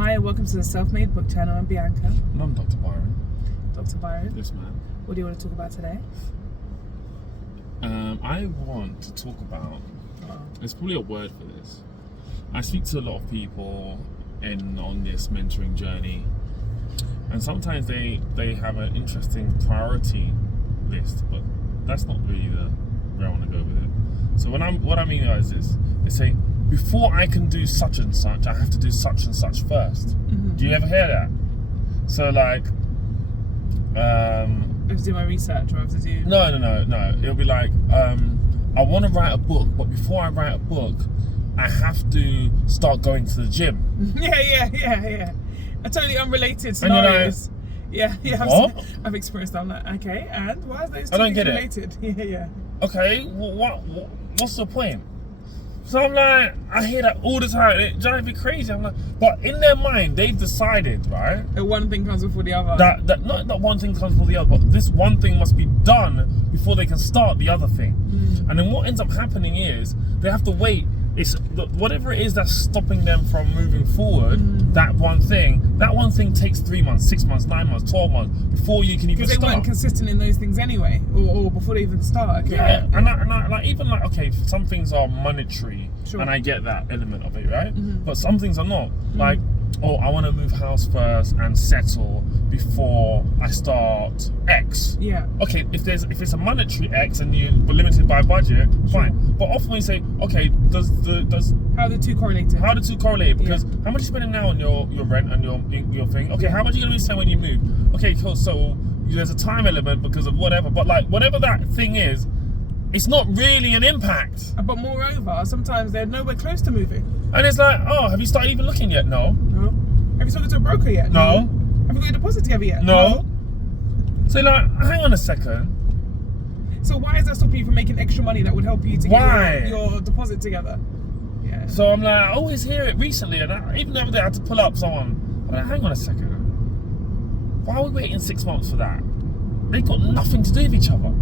Hi, welcome to the SELFMADE book channel. I'm Bianca. And I'm Dr. Byron. Dr. Byron. Yes, ma'am. What do you want to talk about today? I want to talk about, there's probably a word for this. I speak to a lot of people on this mentoring journey, and sometimes they have an interesting priority list, but that's not really where I want to go with it. So what I mean is this: they say, before I can do such and such, I have to do such and such first. Mm-hmm. Do you ever hear that? So like, I have to do my research, or I have to do... No. It'll be like, I want to write a book, but before I write a book, I have to start going to the gym. Yeah. A totally unrelated scenarios. Yeah. What? I've experienced that. I'm like, okay, and why are those two I don't get related? Yeah. Okay, what's the point? So I'm like, I hear that all the time. It drives me crazy. I'm like, but in their mind, they've decided, right? That one thing comes before the other. That not that one thing comes before the other, but this one thing must be done before they can start the other thing. And then what ends up happening is they have to wait. It's whatever it is that's stopping them from moving forward. That one thing takes 3 months, 6 months, 9 months, 12 months before you can even start. Because they weren't consistent in those things anyway, or before they even start. Okay? Yeah, and I like, even like, okay, some things are monetary, sure, and I get that element of it, right? But some things are not. Like, oh, I want to move house first and settle before I start X. Yeah. Okay, if it's a monetary X and you're limited by budget, fine. But often we say, okay, does how are the two correlated? How are the two correlated? Because how much are you spending now on your rent and your thing? Okay, how much are you gonna be spending when you move? Okay, cool. So there's a time element because of whatever, but like whatever that thing is, it's not really an impact. But moreover, sometimes they're nowhere close to moving. And it's like, oh, have you started even looking yet? No. Have you spoken to a broker yet? No. Have you got your deposit together yet? No. So like, hang on a second. So why is that stopping you from making extra money that would help you to get your deposit together? Yeah. So I'm like, I always hear it recently, and even the other day I had to pull up someone. I'm like, hang on a second. Why are we waiting 6 months for that? They've got nothing to do with each other.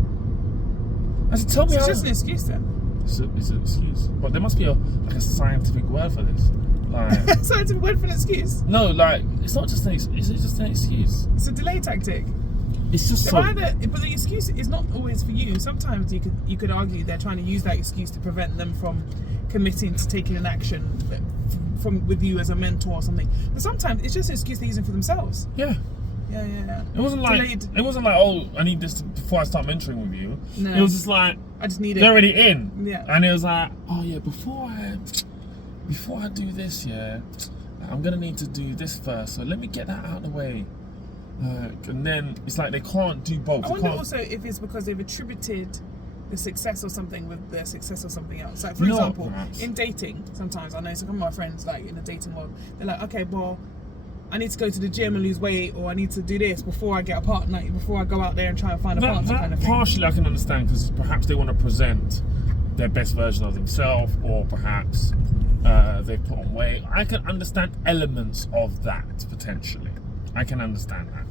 I said, tell me it's just an excuse then. It's an excuse. But there must be a scientific word for this. Like, scientific word for an excuse? No, like, it's not just an excuse. It's just an excuse. It's a delay tactic. It's just but the excuse is not always for you. Sometimes you could argue they're trying to use that excuse to prevent them from committing to taking an action with you as a mentor or something. But sometimes it's just an excuse they're using for themselves. Yeah. Yeah. It wasn't like, oh, I need this before I start mentoring with you. No. It was just like, I just need it. They're already in. Yeah. And it was like, oh yeah, before I do this, I'm gonna need to do this first. So let me get that out of the way. And then it's like they can't do both. I wonder also if it's because they've attributed the success or something with their success or something else. Like for example, in dating, sometimes I know some of my friends, like in the dating world, they're like, okay, well, I need to go to the gym and lose weight, or I need to do this before I get a partner, before I go out there and try and find a partner. Kind of thing. Partially I can understand, because perhaps they want to present their best version of themselves, or perhaps they've put on weight. I can understand elements of that potentially. I can understand that.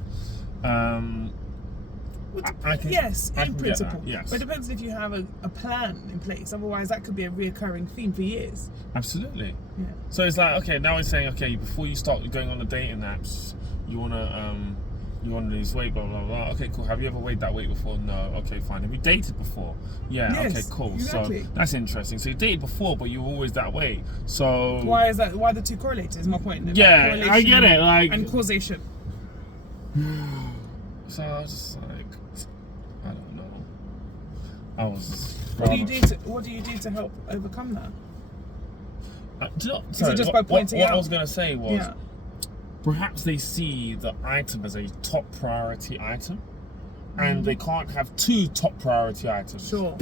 Yes, in principle. Yes. But it depends if you have a plan in place. Otherwise, that could be a reoccurring theme for years. Absolutely. Yeah. So it's like, okay, now it's saying, okay, before you start going on the dating apps, you wanna lose weight, blah blah blah. Okay, cool. Have you ever weighed that weight before? No. Okay, fine. Have you dated before? Yeah. Yes, okay, cool. Exactly. So that's interesting. So you dated before, but you were always that way. So why is that? Why the two correlated? Is my point. Yeah, I get it. Like, and causation. So I was just like, I don't know. I was. What do you do to help overcome that? Is it just by pointing out? What I was gonna say was, perhaps they see the item as a top priority item, and they can't have two top priority items. Sure.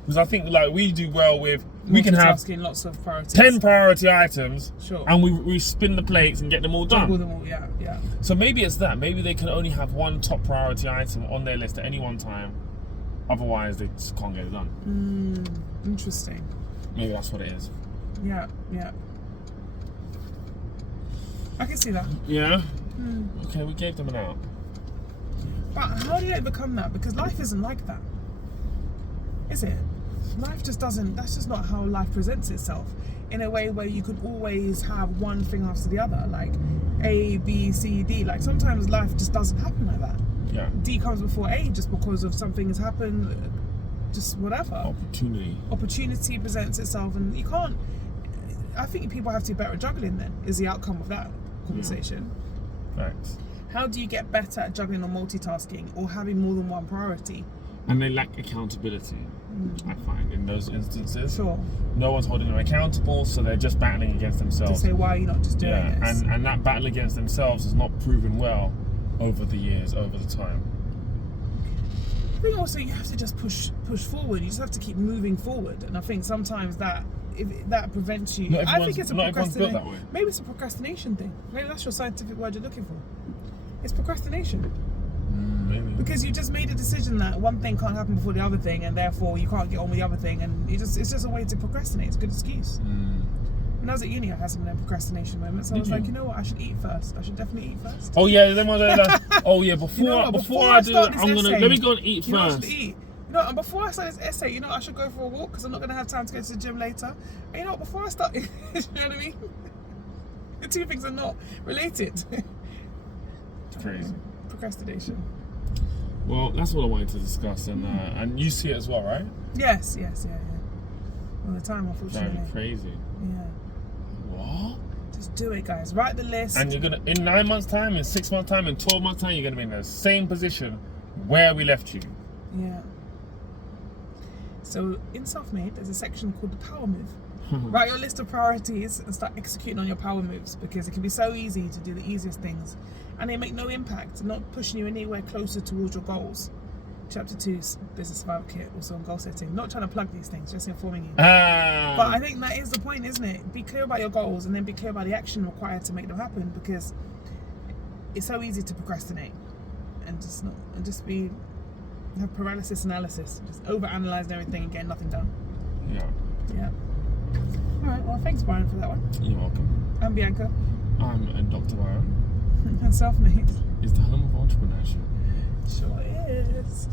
Because I think like we do well with, we can have lots of priorities. 10 priority items, sure, and we spin the plates and get them all done. Juggle them all, yeah. So maybe it's that. Maybe they can only have one top priority item on their list at any one time. Otherwise, they just can't get it done. Interesting. Maybe that's what it is. Yeah. I can see that. Yeah? Okay, we gave them an out. But how do you overcome that? Because life isn't like that. Is it? Life just doesn't, that's just not how life presents itself. in a way where you can always have one thing after the other, like A, B, C, D. Like sometimes life just doesn't happen like that. Yeah. D comes before A just because of something has happened, just whatever. Opportunity presents itself, and you can't. I think people have to be better at juggling. Then is the outcome of that conversation. Yeah. Facts. How do you get better at juggling or multitasking or having more than one priority? And they lack accountability. I find in those instances, sure, no one's holding them accountable, so they're just battling against themselves. To say, why are you not just doing this? And that battle against themselves has not proven well over the years, over the time. I think also you have to just push forward. You just have to keep moving forward, and I think sometimes that prevents you. I think it's a procrastination. Maybe it's a procrastination thing. Maybe that's your scientific word you're looking for. It's procrastination. Maybe. Because you just made a decision that one thing can't happen before the other thing, and therefore you can't get on with the other thing, and it's just a way to procrastinate. It's a good excuse. When I was at uni, I had some of them procrastination moments. I was like, you know what? I should eat first. I should definitely eat first. Oh yeah, then before I do it, let me go and eat first. I should eat. And before I start this essay, I should go for a walk because I'm not going to have time to go to the gym later. And before I start, you know what I mean? The two things are not related. It's crazy. Procrastination. Well, that's what I wanted to discuss, and you see it as well, right? Yes, yeah. All the time, unfortunately. Very crazy. Yeah. What? Just do it, guys. Write the list. And you're gonna, in 9 months' time, in 6 months' time, in 12 months' time, you're gonna be in the same position where we left you. Yeah. So in SELFMADE, there's a section called the power move. Write your list of priorities and start executing on your power moves, because it can be so easy to do the easiest things and they make no impact, not pushing you anywhere closer towards your goals. Chapter 2 is Business Survival Kit, also on goal setting. Not trying to plug these things, just informing you. But I think that is the point, isn't it? Be clear about your goals and then be clear about the action required to make them happen, because it's so easy to procrastinate and have paralysis analysis, just overanalyzing everything and getting nothing done. Yeah. All right, well, thanks, Byron, for that one. You're welcome. I'm Bianca. I'm Dr. Byron. And SELFMADE is the home of entrepreneurship. Sure is.